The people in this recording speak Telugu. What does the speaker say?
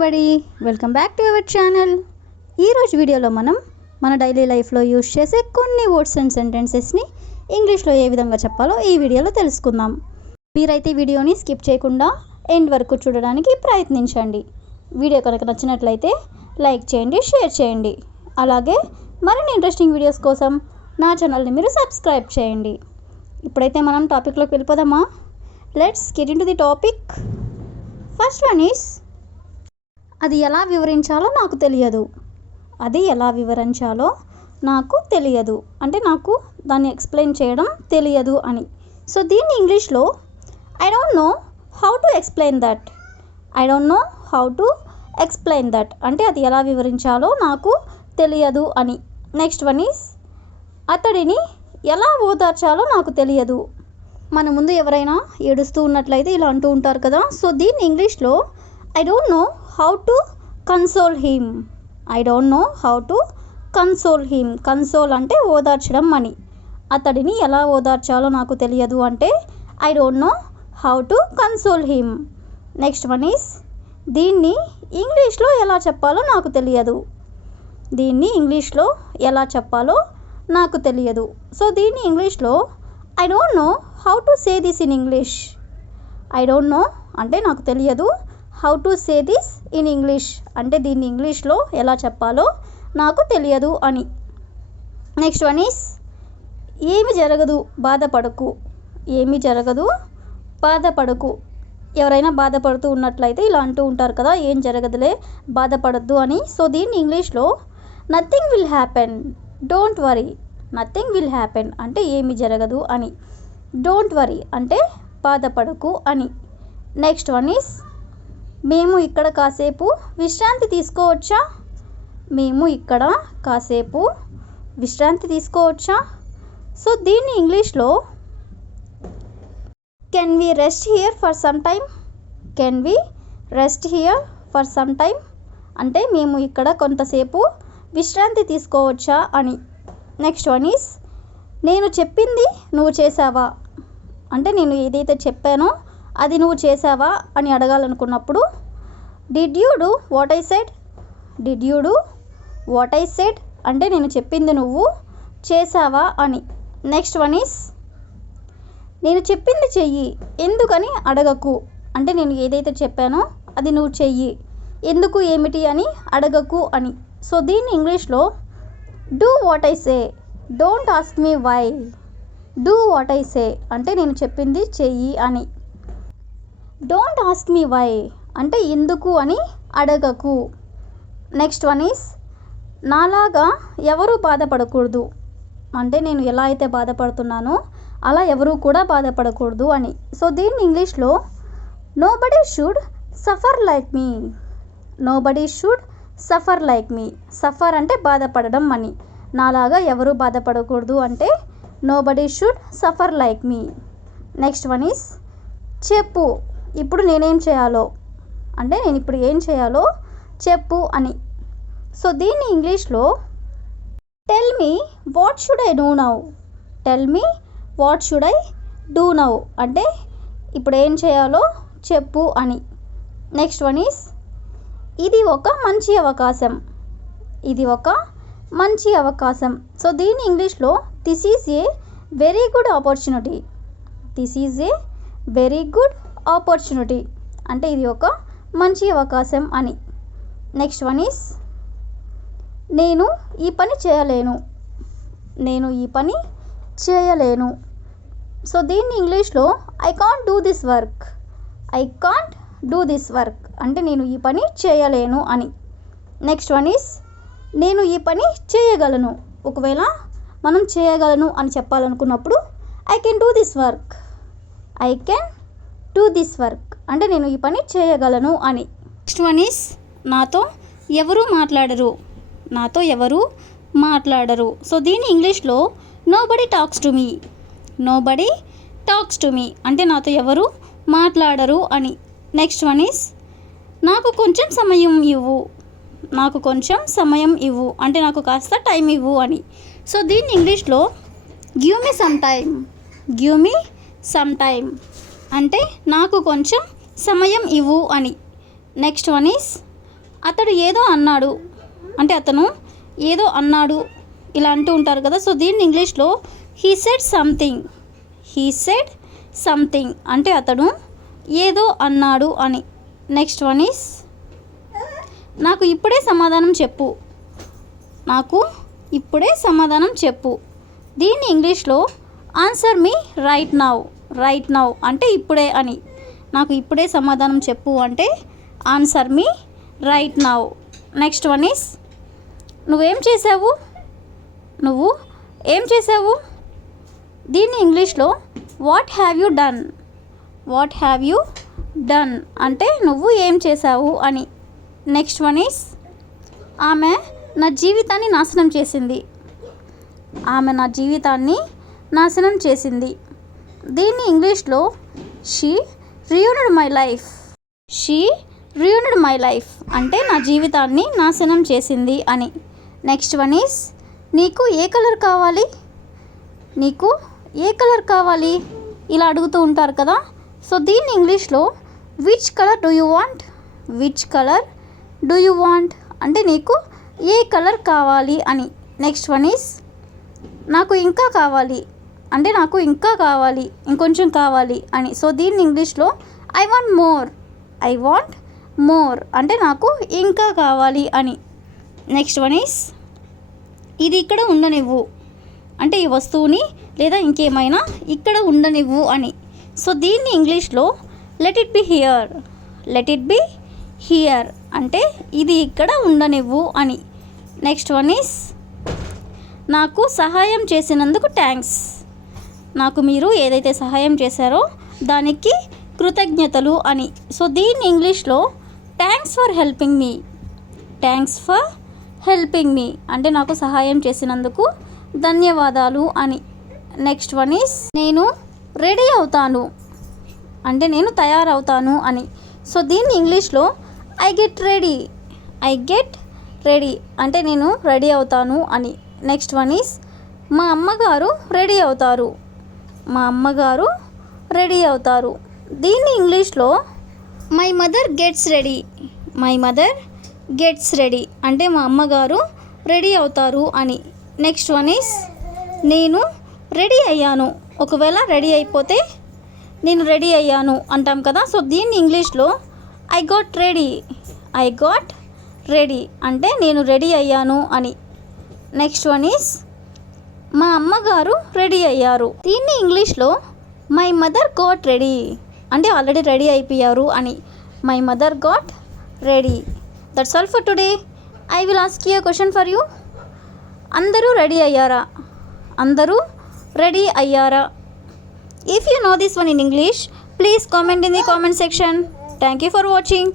Everybody, welcome back to our channel. ఈరోజు వీడియోలో మనం మన డైలీ లైఫ్లో యూజ్ చేసే కొన్ని వర్డ్స్ అండ్ సెంటెన్సెస్ని ఇంగ్లీష్లో ఏ విధంగా చెప్పాలో ఈ వీడియోలో తెలుసుకుందాం. మీరైతే వీడియోని స్కిప్ చేయకుండా ఎండ్ వరకు చూడడానికి ప్రయత్నించండి. వీడియో కనుక నచ్చినట్లయితే లైక్ చేయండి, షేర్ చేయండి. అలాగే మరిన్ని ఇంట్రెస్టింగ్ వీడియోస్ కోసం నా ఛానల్ని మీరు సబ్స్క్రైబ్ చేయండి. ఇప్పుడైతే మనం టాపిక్లోకి వెళ్ళిపోదామా? Let's get in to the topic. First one is అది ఎలా వివరించాలో నాకు తెలియదు. అది ఎలా వివరించాలో నాకు తెలియదు అంటే నాకు దాన్ని ఎక్స్ప్లెయిన్ చేయడం తెలియదు అని. సో దీన్ని ఇంగ్లీష్లో I don't know how to explain that. I don't know how to explain that అంటే అది ఎలా వివరించాలో నాకు తెలియదు అని. నెక్స్ట్ వన్ ఈస్ అతడిని ఎలా ఓదార్చాలో నాకు తెలియదు. మన ముందు ఎవరైనా ఏడుస్తూ ఉన్నట్లయితే ఇలా అంటూ ఉంటారు కదా. సో దీన్ని ఇంగ్లీష్లో I don't know how to console him. I don't know how to console him. Console అంటే ఓదార్చడం అని. అతడిని ఎలా ఓదార్చాలో నాకు తెలియదు అంటే I don't know how to console him. Next one is దీన్ని ఇంగ్లీష్లో ఎలా చెప్పాలో నాకు తెలియదు. దీన్ని ఇంగ్లీష్లో ఎలా చెప్పాలో నాకు తెలియదు. సో దీన్ని ఇంగ్లీష్లో I don't know how to say this in English. I don't know అంటే నాకు తెలియదు. How to say this in English అంటే దీన్ని ఇంగ్లీష్లో ఎలా చెప్పాలో నాకు తెలియదు అని. నెక్స్ట్ వన్ ఈస్ ఏమి జరగదు, బాధపడకు. ఏమి జరగదు, బాధపడకు. ఎవరైనా బాధపడుతూ ఉన్నట్లయితే ఇలా అంటూ ఉంటారు కదా, ఏం జరగదులే, బాధపడద్దు అని. సో దీన్ని ఇంగ్లీష్లో nothing will happen, don't worry. Nothing will happen అంటే ఏమి జరగదు అని. డోంట్ వరీ అంటే బాధపడకు అని. నెక్స్ట్ వన్ ఈస్ మేము ఇక్కడ కాసేపు విశ్రాంతి తీసుకోవచ్చా. మేము ఇక్కడ కాసేపు విశ్రాంతి తీసుకోవచ్చా. సో దీన్ని ఇంగ్లీష్లో can we rest here for some time. Can we rest here for some time అంటే మేము ఇక్కడ కొంతసేపు విశ్రాంతి తీసుకోవచ్చా అని. నెక్స్ట్ వన్ ఈస్ నేను చెప్పింది నువ్వు చేసావా అంటే నేను ఏదైతే చెప్పానో అది నువ్వు చేసావా అని అడగాలనుకున్నప్పుడు did you do what I said. Did you do what I said అంటే నేను చెప్పింది నువ్వు చేసావా అని. నెక్స్ట్ వన్ ఈస్ నేను చెప్పింది చెయ్యి, ఎందుకని అడగకు అంటే నేను ఏదైతే చెప్పానో అది నువ్వు చెయ్యి, ఎందుకు ఏమిటి అని అడగకు అని. సో దీన్ని ఇంగ్లీష్లో do what I say, don't ask me why. Do what I say అంటే నేను చెప్పింది చెయ్యి అని. డోంట్ ఆస్క్ మీ వై అంటే ఎందుకు అని అడగకు. నెక్స్ట్ వన్ ఈస్ నాలాగా ఎవరు బాధపడకూడదు అంటే నేను ఎలా అయితే బాధపడుతున్నానో అలా ఎవరు కూడా బాధపడకూడదు అని. సో దీన్ని ఇంగ్లీష్లో nobody should suffer like me. Nobody should suffer like me. Suffer అంటే బాధపడడం అని. నాలాగా ఎవరు బాధపడకూడదు అంటే nobody should suffer like me. Next one is చెప్పు, ఇప్పుడు నేనేం చేయాలో అంటే నేను ఇప్పుడు ఏం చేయాలో చెప్పు అని. సో దీన్ని ఇంగ్లీష్లో tell me what should I do now. Tell me what should I do now అంటే ఇప్పుడు ఏం చేయాలో చెప్పు అని. నెక్స్ట్ వన్ ఈస్ ఇది ఒక మంచి అవకాశం. ఇది ఒక మంచి అవకాశం. సో దీన్ని ఇంగ్లీష్లో this is a very good opportunity. This is a very good opportunity అంటే ఇది ఒక మంచి అవకాశం అని. నెక్స్ట్ వన్ ఈస్ నేను ఈ పని చేయలేను. నేను ఈ పని చేయలేను. సో దీన్ని ఇంగ్లీష్లో I can't do this work. I can't do this work అంటే నేను ఈ పని చేయలేను అని. నెక్స్ట్ వన్ ఈస్ నేను ఈ పని చేయగలను. ఒకవేళ మనం చేయగలను అని చెప్పాలనుకున్నప్పుడు I can do this work. I can do this work అంటే నేను ఈ పని చేయగలను అని. నెక్స్ట్ వన్ ఈస్ నాతో ఎవరు మాట్లాడరు. నాతో ఎవరు మాట్లాడరు. సో దీన్ని ఇంగ్లీష్లో nobody talks to me. Nobody talks to me అంటే నాతో ఎవరు మాట్లాడరు అని. నెక్స్ట్ వన్ ఈస్ నాకు కొంచెం సమయం ఇవ్వు. నాకు కొంచెం సమయం ఇవ్వు అంటే నాకు కాస్త టైం ఇవ్వు అని. సో దీన్ని ఇంగ్లీష్లో give me some time. Give me some time అంటే నాకు కొంచెం సమయం ఇవ్వు అని. నెక్స్ట్ వన్ ఈస్ అతడు ఏదో అన్నాడు అంటే అతను ఏదో అన్నాడు ఇలా అంటూ ఉంటారు కదా. సో దీన్ని ఇంగ్లీష్లో he said something. He said something అంటే అతడు ఏదో అన్నాడు అని. నెక్స్ట్ వన్ ఈస్ నాకు ఇప్పుడే సమాధానం చెప్పు. నాకు ఇప్పుడే సమాధానం చెప్పు. దీన్ని ఇంగ్లీష్లో ఆన్సర్ మీ రైట్ నౌ. రైట్ నౌ అంటే ఇప్పుడే అని. నాకు ఇప్పుడే సమాధానం చెప్పు అంటే answer me right now. Next one is నువ్వేం చేసావు. నువ్వు ఏం చేసావు. దీన్ని ఇంగ్లీష్లో what have you done. What have you done అంటే నువ్వు ఏం చేసావు అని. నెక్స్ట్ వన్ ఈస్ ఆమె నా జీవితాన్ని నాశనం చేసింది. ఆమె నా జీవితాన్ని నాశనం చేసింది. దీన్ని ఇంగ్లీష్లో she ruined my life. She ruined my life అంటే నా జీవితాన్ని నాశనం చేసింది అని. నెక్స్ట్ వన్ ఈస్ నీకు ఏ కలర్ కావాలి. నీకు ఏ కలర్ కావాలి ఇలా అడుగుతూ ఉంటారు కదా. సో దీన్ని ఇంగ్లీష్లో which colour do you want. Which colour do you want అంటే నీకు ఏ కలర్ కావాలి అని. నెక్స్ట్ వన్ ఈస్ నాకు ఇంకా కావాలి అంటే నాకు ఇంకా కావాలి ఇంకొంచెం కావాలి అని. సో దీన్ని ఇంగ్లీష్లో I want more. I want more అంటే నాకు ఇంకా కావాలి అని. నెక్స్ట్ వన్ ఈస్ ఇది ఇక్కడ ఉండనివ్వు అంటే ఈ వస్తువుని లేదా ఇంకేమైనా ఇక్కడ ఉండనివ్వు అని. సో దీన్ని ఇంగ్లీష్లో let it be here. Let it be here అంటే ఇది ఇక్కడ ఉండనివ్వు అని. నెక్స్ట్ వన్ ఈస్ నాకు సహాయం చేసినందుకు థ్యాంక్స్. నాకు మీరు ఏదైతే సహాయం చేశారో దానికి కృతజ్ఞతలు అని. సో దీన్ని ఇంగ్లీష్లో thanks for helping me. Thanks for helping me అంటే నాకు సహాయం చేసినందుకు ధన్యవాదాలు అని. నెక్స్ట్ వన్ ఈస్ నేను రెడీ అవుతాను అంటే నేను తయారవుతాను అని. సో దీన్ని ఇంగ్లీష్లో I get ready. I get ready అంటే నేను రెడీ అవుతాను అని. నెక్స్ట్ వన్ ఈస్ మా అమ్మగారు రెడీ అవుతారు. మా అమ్మగారు రెడీ అవుతారు. దీన్ని ఇంగ్లీష్లో my mother gets ready. My mother gets ready అంటే మా అమ్మగారు రెడీ అవుతారు అని. నెక్స్ట్ వన్ ఈస్ నేను రెడీ అయ్యాను. ఒకవేళ రెడీ అయిపోతే నేను రెడీ అయ్యాను అంటాం కదా. సో దీన్ని ఇంగ్లీష్లో I got ready. I got ready అంటే నేను రెడీ అయ్యాను అని. నెక్స్ట్ వన్ ఈస్ మా అమ్మగారు రెడీ అయ్యారు. దీన్ని ఇంగ్లీష్లో మై మదర్ గాట్ రెడీ అంటే ఆల్రెడీ రెడీ అయిపోయారు అని. My mother got ready. That's all for today. I will ask you a question for you. అందరూ రెడీ అయ్యారా. అందరూ రెడీ అయ్యారా. If you know this one in English, please comment in the comment section. Thank you for watching.